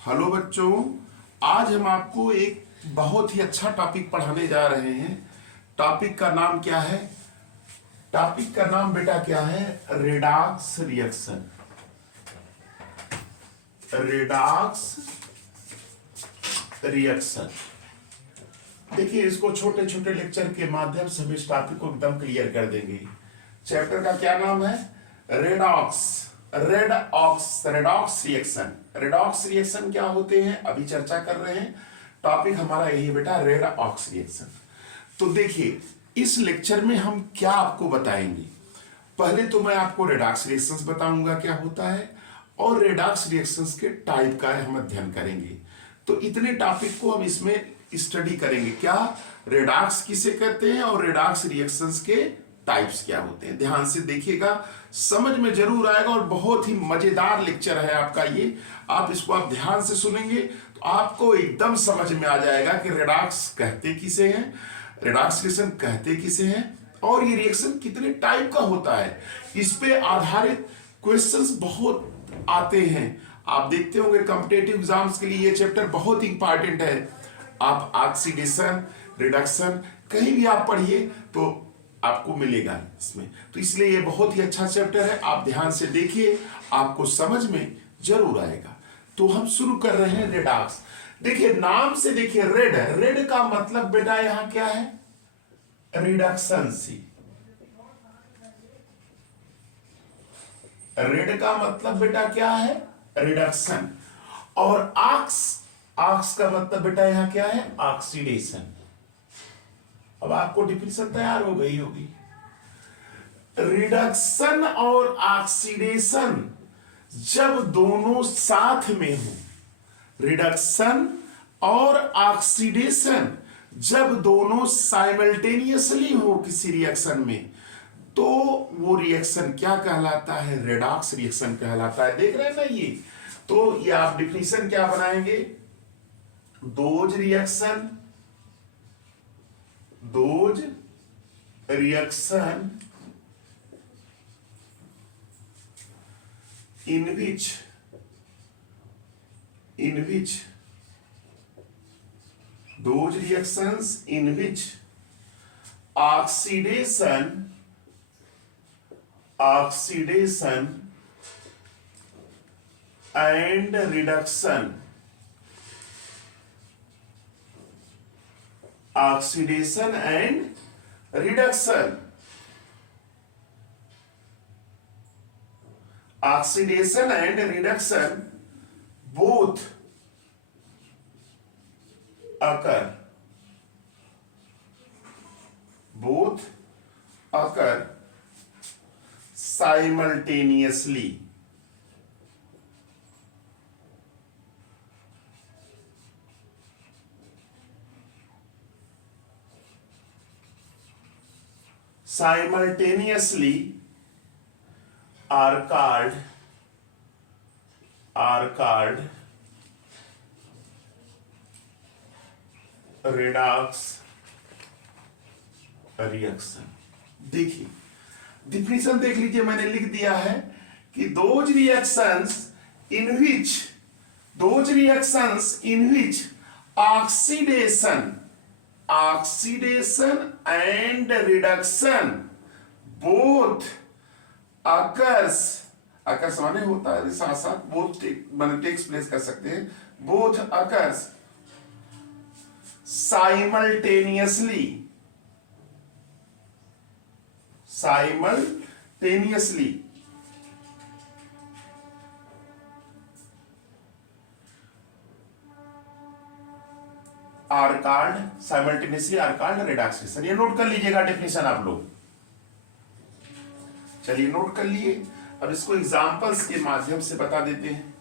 Hello बच्चों, आज हम आपको एक बहुत ही अच्छा टॉपिक पढ़ाने जा रहे हैं। टॉपिक का नाम क्या है? टॉपिक का नाम बेटा क्या है? Redox reaction. Redox reaction. देखिए, इसको छोटे छोटे लेक्चर के माध्यम से हम इस टॉपिक को एकदम क्लियर कर देंगे। चैप्टर का क्या नाम है? Redox redox reaction. Redox reaction क्या होते हैं अभी चर्चा कर रहे हैं। टॉपिक हमारा यही है बेटा, रेडॉक्स रिएक्शन। तो देखिए, इस लेक्चर में हम क्या आपको बताएंगे। पहले तो मैं आपको रेडॉक्स रिएक्शंस बताऊंगा क्या होता है, और रेडॉक्स रिएक्शंस के टाइप का हम अध्ययन करेंगे। तो इतने टॉपिक को हम इसमें स्टडी करेंगे। क्या रेडॉक्स किसे कहते हैं और रेडॉक्स रिएक्शंस के टाइप्स क्या होते हैं। ध्यान से देखिएगा, समझ में जरूर आएगा और बहुत ही मजेदार लेक्चर है आपका ये। आप इसको आप ध्यान से सुनेंगे तो आपको एकदम समझ में आ जाएगा कि रेडॉक्स कहते किसे हैं, रेडॉक्स रिएक्शन कहते किसे हैं, और ये रिएक्शन कितने टाइप का होता है। इस पे आधारित क्वेश्चंस बहुत आते हैं। आप देखते होंगे कॉम्पिटिटिव एग्जाम्स के लिए ये चैप्टर बहुत इंपॉर्टेंट है। आप ऑक्सीडेशन, रिडक्शन कहीं भी आप पढ़िए तो आपको मिलेगा इसमें। तो इसलिए ये बहुत ही अच्छा चैप्टर है। आप ध्यान से देखिए, आपको समझ में जरूर आएगा। तो हम शुरू कर रहे हैं रेडॉक्स। देखिए, नाम से देखिए, रेड का मतलब बेटा यहां क्या है? रिडक्शन सी। रेड का मतलब बेटा क्या है? रिडक्शन। और ऑक्स का मतलब बेटा यहां क्या है? ऑक्सीडेशन। अब आपको डिफिनेशन तैयार हो गई होगी। रिडक्शन और ऑक्सीडेशन जब दोनों साथ में हो, रिडक्शन और ऑक्सीडेशन जब दोनों साइमल्टेनियसली हो किसी रिएक्शन में, तो वो रिएक्शन क्या कहलाता है? रेडॉक्स रिएक्शन कहलाता है। देख रहे हैं ना ये? तो ये आप डिफिनेशन क्या बनाएंगे? Those reaction in which those reactions in which oxidation and reduction oxidation and reduction oxidation and reduction both occur simultaneously. Simultaneously are called redox reaction. देखिए, डिफिनेशन देख लीजिए, मैंने लिख दिया है कि those reactions in which oxidation and reduction both occurs माने होता है, साथ साथ both माने टेक्स प्लेस कर सकते हैं। both occurs simultaneously are called redox reaction। ये नोट कर लीजिएगा डेफिनेशन आप लोग। चलिए नोट कर लिए। अब इसको एग्जांपल्स के माध्यम से बता देते हैं।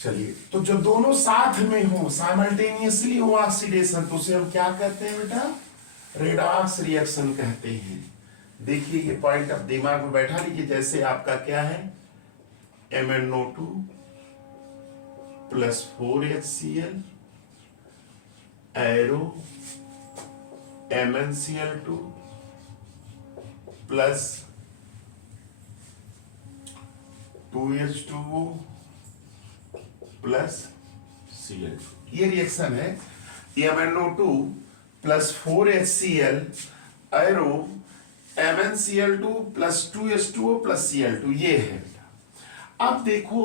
चलिए, तो जब दोनों साथ में हो, साइमल्टेनियसली हो ऑक्सीडेशन, तो उसे हम क्या कहते हैं बेटा? रेडॉक्स रिएक्शन कहते हैं। देखिए, ये पॉइंट आप दिमाग में बैठा लीजिए। जैसे आपका क्या है? MnO2 + 4HCl arrow MnCl2 plus 2H2O plus Cl2। ये रिएक्शन है MnO2 plus 4HCl arrow MnCl2 plus 2H2O plus Cl2, ये है। अब देखो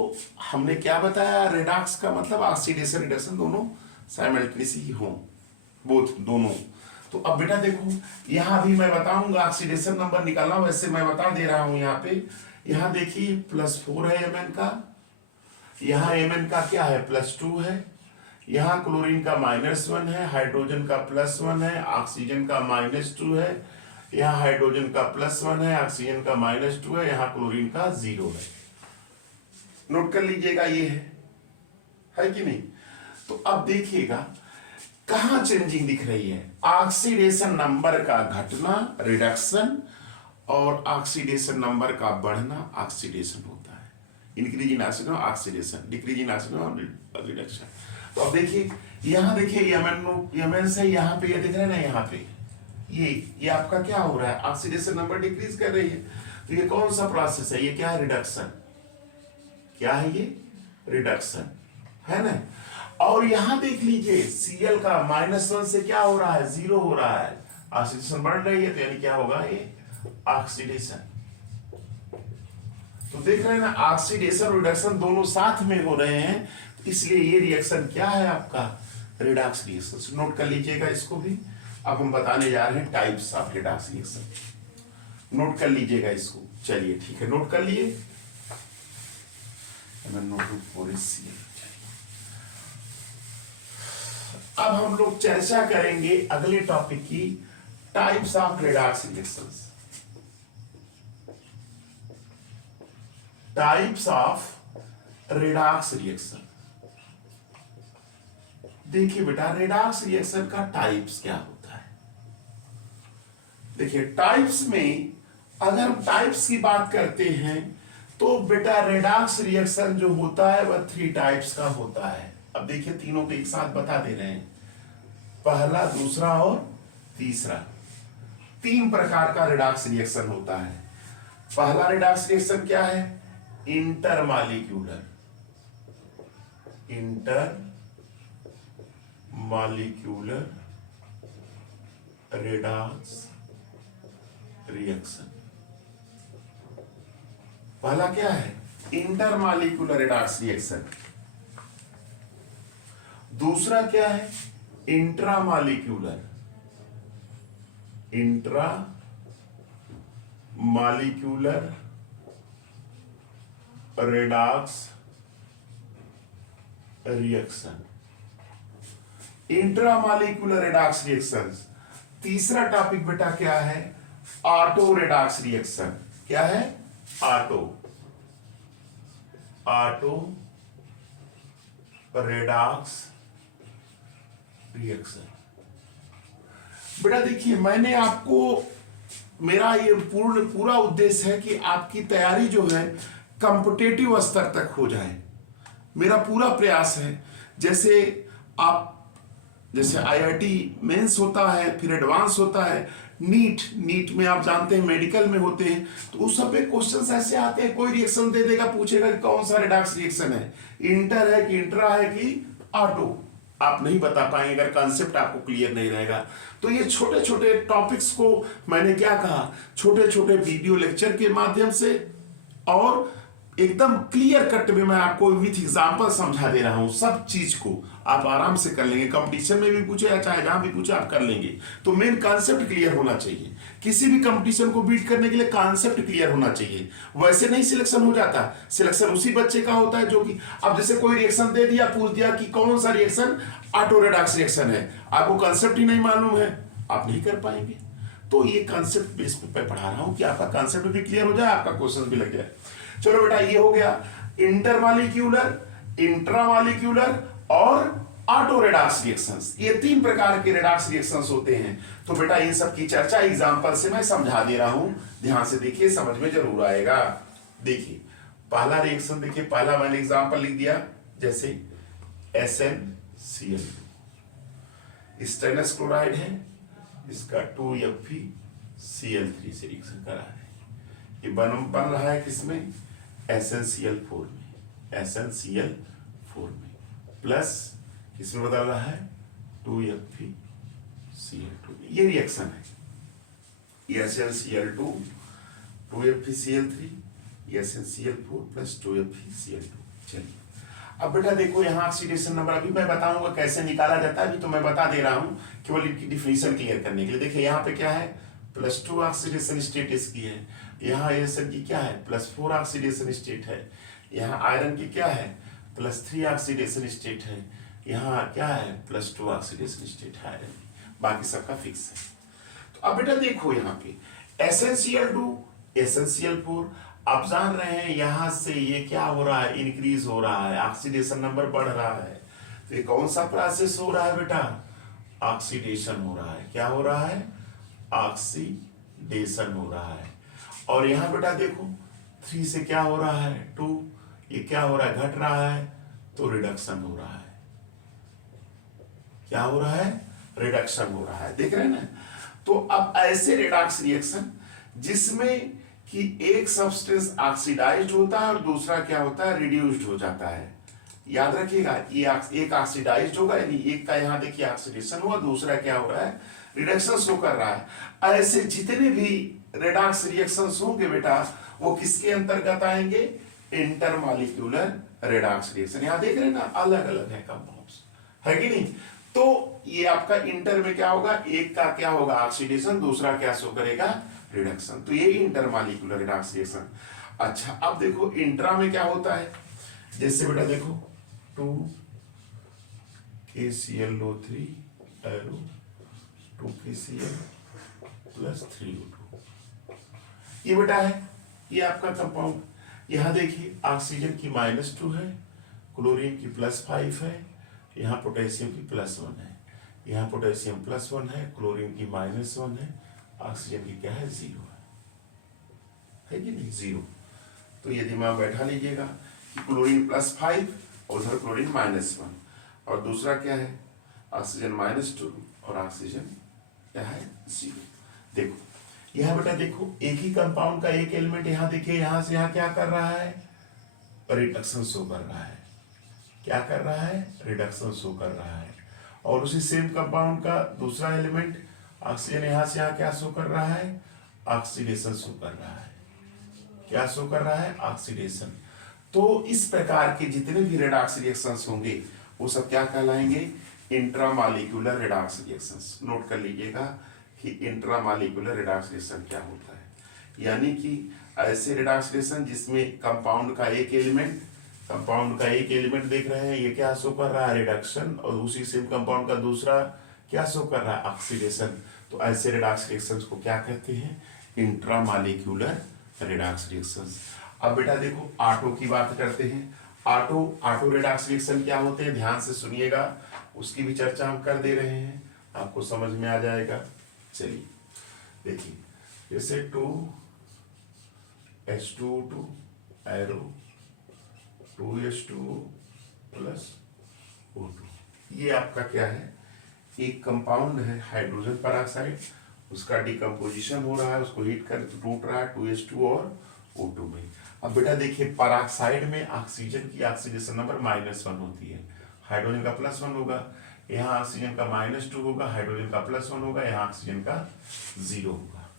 हमने क्या बताया, रेडॉक्स का मतलब ऑक्सीडेशन रिडक्शन दोनों साइमल्टेनियसली हो, बोथ दोनों। तो अब बेटा देखो यहां भी मैं बताऊंगा ऑक्सीडेशन नंबर निकालना, वैसे मैं बता दे रहा हूं यहाँ पे। यहाँ देखिए +4 है Mn का, यहाँ Mn का क्या है +2 है, यहाँ क्लोरीन का -1 है, हाइड्रोजन का +1 है, ऑक्सीजन का -2 है, यहाँ हाइड्रोजन का +1 है, ऑक्सीजन का -2 है, यहाँ क्लोरीन का 0 है। नोट कर लीजिएगा, ये है कि नहीं। तो अब देखिएगा कहां चेंजिंग दिख रही है, ऑक्सीडेशन नंबर का घटना रिडक्शन, और ऑक्सीडेशन नंबर का बढ़ना ऑक्सीडेशन होता है। Increase in oxidation oxidation, decrease in oxidation reduction. तो अब देखिए यहां देखिए Mn से यहाँ पे ये दिख रहा है ना, यहाँ पे ये आपका क्या हो रहा है, ऑक्सीडेशन नंबर डिक्रीज कर रही है। तो ये कौन सा प्रोसेस है, ये क्या है, रिडक्शन। क्या है ये, रिडक्शन है ना। और यहां देख लीजिए Cl का -1 से क्या हो रहा है, 0 हो रहा है, ऑक्सीडेशन बढ़ रही है, तो यानी क्या होगा, ये ऑक्सीडेशन। तो देख रहे हैं ना, ऑक्सीडेशन और रिडक्शन दोनों साथ में हो रहे हैं, इसलिए ये रिएक्शन क्या है आपका, रिडॉक्स रिएक्शन। नोट कर लीजिएगा इसको भी। अब हम बताने जा रहे हैं types of redox reaction, note कर लीजिएगा इसको। चलिए ठीक है, नोट कर लिए। अब हम लोग चर्चा करेंगे अगले टॉपिक की, types of redox reactions. Types of redox reaction. देखिए बेटा रिडॉक्स रिएक्शन का टाइप्स क्या होता है। देखिए टाइप्स में अगर हम टाइप्स की बात करते हैं तो बेटा रिडॉक्स रिएक्शन जो होता है वह 3 टाइप्स का होता है। अब देखिए तीनों को एक साथ बता दे रहे हैं, पहला, दूसरा और तीसरा। 3 प्रकार का रिडॉक्स रिएक्शन होता है। पहला रिडॉक्स रिएक्शन क्या है, इंटरमॉलिक्यूलर रिडॉक्स रिएक्शन। पहला क्या है, इंटरमॉलिक्यूलर रिडॉक्स रिएक्शन। दूसरा क्या है, intramolecular redox reaction. Intramolecular redox reaction. तीसरा टॉपिक बेटा क्या है, ऑटो रिडॉक्स रिएक्शन। क्या है, ऑटो रिडॉक्स रिएक्शन। बेटा देखिए मैंने आपको, मेरा ये पूरा उद्देश्य है कि आपकी तैयारी जो है कॉम्पिटिटिव स्तर तक हो जाए। मेरा पूरा प्रयास है, जैसे IIT मेंस होता है, फिर एडवांस होता है, नीट में आप जानते हैं मेडिकल में होते हैं, तो उस सब पे क्वेश्चंस ऐसे आते हैं, कोई रिएक्शन दे देगा, पूछेगा कि कौन सा रिडॉक्स रिएक्शन है, इंटर है कि इंट्रा है कि ऑटो, आप नहीं बता पाएंगे अगर कॉन्सेप्ट आपको क्लियर नहीं रहेगा। तो ये छोटे छोटे टॉपिक्स को मैंने क्या कहा, छोटे छोटे वीडियो लेक्चर के माध्यम से और एकदम क्लियर कट में मैं आपको विथ एग्जांपल समझा दे रहा हूं। सब चीज को आप आराम से कर लेंगे, कंपटीशन में भी पूछे या चाहे जहां भी पूछे आप कर लेंगे। तो मेन कॉन्सेप्ट क्लियर होना चाहिए, किसी भी कंपटीशन को बीट करने के लिए कॉन्सेप्ट क्लियर होना चाहिए। वैसे नहीं सिलेक्शन हो जाता, सिलेक्शन उसी बच्चे का होता है जो कि, अब जैसे कोई रिएक्शन दे दिया, पूछ दिया कि कौन सा रिएक्शन ऑटो रिडॉक्स रिएक्शन है, आपको कॉन्सेप्ट ही नहीं मालूम है, आप नहीं कर पाएंगे। तो ये कॉन्सेप्ट बेस पे पढ़ा रहा हूं कि आपका कॉन्सेप्ट भी क्लियर हो जाए, आपका क्वेश्चन भी लग जाए। चलो बेटा ये हो गया इंटरमॉलिक्यूलर, इंट्रामॉलिक्यूलर और ऑटो रिडॉक्स रिएक्शंस। ये 3 प्रकार के रिडॉक्स रिएक्शंस होते हैं। तो बेटा इन सब की चर्चा एग्जांपल से मैं समझा दे रहा हूं, ध्यान से देखिए, समझ में जरूर आएगा। देखिए पहला रिएक्शन, देखिए पहला मैंने एग्जांपल लिख दिया, जैसे SnCl2। स्टेनस क्लोराइड है, इसका 2FeCl3 से रिएक्शन करा है। ये बन रहा है किसमें? SnCl4 में, SnCl4 में, प्लस किसमें बदल रहा है? 2FeCl2। ये रिएक्शन है, SnCl2 2FeCl3, SnCl4 plus 2FeCl2। चलिए अब बेटा देखो यहाँ ऑक्सीडेशन नंबर अभी मैं बताऊंगा कैसे निकाला जाता है, अभी तो मैं बता दे रहा हूँ केवल इनकी डिफिनीशन क्लियर करने के लिए। देखिए यहाँ पे क्या है, +2 ऑक्सीडेशन स्टेट इसकी है, यहाँ एसएन की क्या है, +4 ऑक्सीडेशन स्टेट है, यहाँ आयरन की क्या है, +3 ऑक्सीडेशन स्टेट है, यहाँ क्या है, +2 ऑक्सीडेशन स्टेट है आयरन की, बाकी सबका फिक्स है। तो अब बेटा देखो यहाँ पे SnCl2 SnCl4, आप जान रहे हैं यहां से ये क्या हो रहा है, इंक्रीज हो रहा है, ऑक्सीडेशन नंबर बढ़ रहा है। तो ये कौन सा प्रोसेस हो रहा है बेटा? ऑक्सीडेशन हो रहा है। क्या हो रहा है? ऑक्सीडेशन हो रहा है। और यहां बेटा देखो 3 से क्या हो रहा है, 2, ये क्या हो रहा है, घट रहा है, तो रिडक्शन हो रहा है। क्या हो रहा है? रिडक्शन हो रहा है, देख रहे हैं ना। तो अब ऐसे रेडॉक्स रिएक्शन जिसमें कि एक सब्सटेंस ऑक्सीडाइज्ड होता है और दूसरा क्या होता है, रिड्यूस्ड हो जाता है। याद रखिएगा, ये एक ऑक्सीडाइज्ड होगा, यानी एक का यहां देखिए ऑक्सीडेशन हुआ, दूसरा क्या हो रहा है, रिडक्शन शो कर रहा है। ऐसे जितने भी रेडॉक्स रिएक्शंस होंगे बेटा वो किसके अंतर्गत आएंगे? Intermolecular redox reaction. यहां देख रहे हैं ना, अलग अलग है कंपाउंड्स, है कि नहीं। तो ये आपका इंटर में क्या होगा, एक का क्या होगा, ऑक्सीडेशन, दूसरा क्या शो करेगा, रिडक्शन। तो ये इंटरमॉलिक्यूलर रेडॉक्स रिएक्शन। अच्छा अब देखो इंट्रा में क्या होता है, जैसे बेटा देखो 2KClO3 arrow 2KCl plus 3O2, ये बेटा है, ये आपका कंपाउंड। यहां देखिए ऑक्सीजन की -2 है, क्लोरीन की +5 है, यहाँ पोटेशियम की +1 है, यहाँ पोटेशियम +1 है, क्लोरीन की -1 है, ऑक्सीजन की क्या है, 0 है कि नहीं, 0। तो ये दिमाग बैठा लीजिएगा कि क्लोरीन +5 और उधर क्लोरीन -1, और दूसरा क्या है, ऑक्सीजन -2 और ऑक्सीजन क्या है, 0। देखो यहाँ बेटा देखो एक ही कंपाउंड का एक एलिमेंट, यहाँ देखिए यहाँ से यहाँ क्या कर रहा है, रिडक्शन शो कर रहा है। क्या कर रहा है, रिडक्शन शो कर रहा है। और उसी सेम कंपाउंड का दूसरा एलिमेंट ऑक्सीजन यहाँ से यहाँ क्या शो कर रहा है, ऑक्सीडेशन शो कर रहा है। क्या शो कर रहा है, ऑक्सीडेशन। तो इस प्रकार के जितने भी रेडॉक्स रिएक्शंस होंगे वो सब क्या कहलाएंगे, इंट्रामॉलिक्यूलर रेडॉक्स रिएक्शंस। नोट कर लीजिएगा कि इंट्रामॉलिक्यूलर रेडॉक्स रिएक्शन क्या होता है, यानी कि ऐसे रेडॉक्स रिएक्शन जिसमें कंपाउंड का एक एलिमेंट देख रहे हैं, ये क्या शो कर रहा है, रिडक्शन, और उसी सेम कंपाउंड का दूसरा क्या शो कर रहा है, ऑक्सीडेशन। तो ऐसे रेडॉक्स रिएक्शंस को क्या कहते हैं, इंट्रामॉलिक्यूलर रेडॉक्स रिएक्शंस। अब बेटा देखो ऑटो की बात करते हैं। ऑटो रेडॉक्स रिएक्शन क्या होते हैं, ध्यान से सुनिएगा, उसकी भी चर्चा हम कर दे रहे हैं, आपको समझ में आ जाएगा। चलिए देखिए, जैसे 2H2O2 arrow 2H2O plus O2, ये आपका क्या है, एक कंपाउंड है हाइड्रोजन पेरोक्साइड, उसका डिकम्पोजिशन हो रहा है, उसको हीट कर टूट रहा है 2H2 और O2 में। अब बेटा देखिए पेरोक्साइड में ऑक्सीजन की ऑक्सीडेशन नंबर -1 होती है, हाइड्रोजन का +1 होगा, यहाँ ऑक्सीजन का -2 होगा, हाइड्रोजन का +1 होगा, यहाँ ऑक्सीजन का 0 होगा।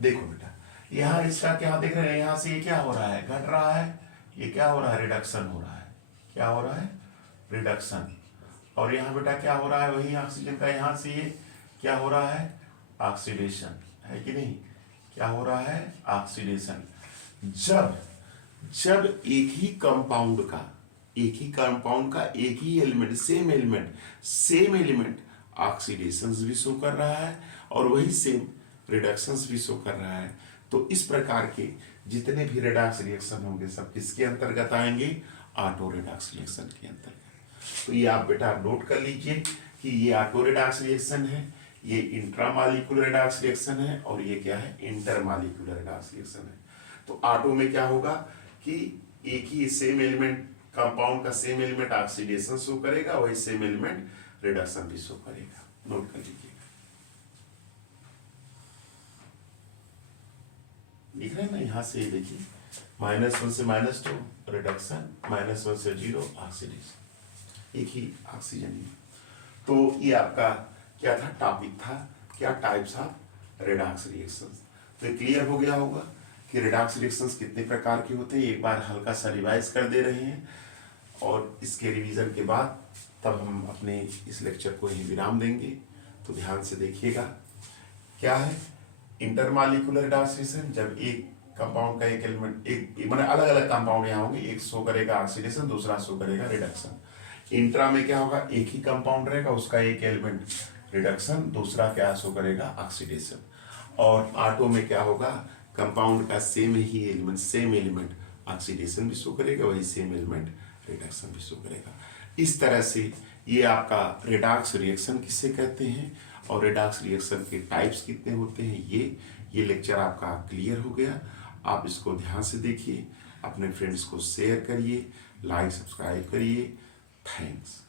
देखो बेटा यहाँ इसका क्या देख रहे हैं, यहाँ से ये क्या हो रहा है, घट रहा है, ये क्या हो रहा है, रिडक्शन हो रहा है। क्या हो रहा है, रिडक्शन। और यहाँ बेटा क्या हो रहा है, वही ऑक्सीजन का यहाँ से ये क्या हो रहा है, ऑक्सीडेशन, है कि नहीं। क्या हो रहा है, ऑक्सीडेशन। जब एक ही कंपाउंड का एक ही एलिमेंट सेम एलिमेंट ऑक्सीडेशंस भी शो कर रहा है और वही सेम रिडक्शंस भी शो कर रहा है, तो इस प्रकार के जितने भी रेडॉक्स रिएक्शन होंगे सब किसके अंतर्गत आएंगे, ऑटो रेडॉक्स रिएक्शन के अंतर्गत। तो ये आप बेटा नोट कर लीजिए कि ये ऑटो रेडॉक्स रिएक्शन है, ये इंट्रामॉलिक्यूलर रेडॉक्स रिएक्शन है, और ये क्या है, इंटरमॉलिक्यूलर रेडॉक्स रिएक्शन है। तो ऑटो में क्या होगा कि एक ही सेम एलिमेंट कंपाउंड का सेम एलिमेंट ऑक्सीडेशन शो करेगा, वही सेम एलिमेंट रिडक्शन भी शो करेगा। नोट कर लीजिएगा। लिख रहे हैं ना, यहां से ये देखिए -1 से -2 रिडक्शन, -1 से 0 ऑक्सीडेशन, एक ही ऑक्सीजन ही। तो ये आपका क्या था, टॉपिक था, क्या टाइप्स ऑफ रेडॉक्स रिएक्शंस। तो ये क्लियर हो गया होगा कि रेडॉक्स रिएक्शंस कितने प्रकार के होते हैं। एक बार हल्का सा रिवाइज कर दे रहे हैं और इसके रिवीजन के बाद तब हम अपने इस लेक्चर को यहीं विराम देंगे। तो ध्यान से देखिएगा, क्या है इंटरमॉलिक्यूलर रेडॉक्स रिएक्शन, जब एक कंपाउंड का एक एलिमेंट, एक मैंने अलग अलग कंपाउंड यहाँ होंगे, एक शो करेगा ऑक्सीडेशन, दूसरा शो करेगा रिडक्शन। इंट्रा में क्या होगा, एक ही कंपाउंड रहेगा, उसका एक एलिमेंट रिडक्शन, दूसरा क्या शो करेगा ऑक्सीडेशन। और ऑटो में क्या होगा, कंपाउंड का सेम एलिमेंट ऑक्सीडेशन भी शो करेगा, वही सेम एलिमेंट रिडक्शन भी शो करेगा। इस तरह से ये आपका रेडॉक्स रिएक्शन किसे कहते हैं और रेडॉक्स रिएक्शन के टाइप्स कितने होते हैं, ये लेक्चर आपका क्लियर हो गया। आप इसको ध्यान से देखिए, अपने फ्रेंड्स को शेयर करिए, लाइक सब्सक्राइब करिए। थैंक्स।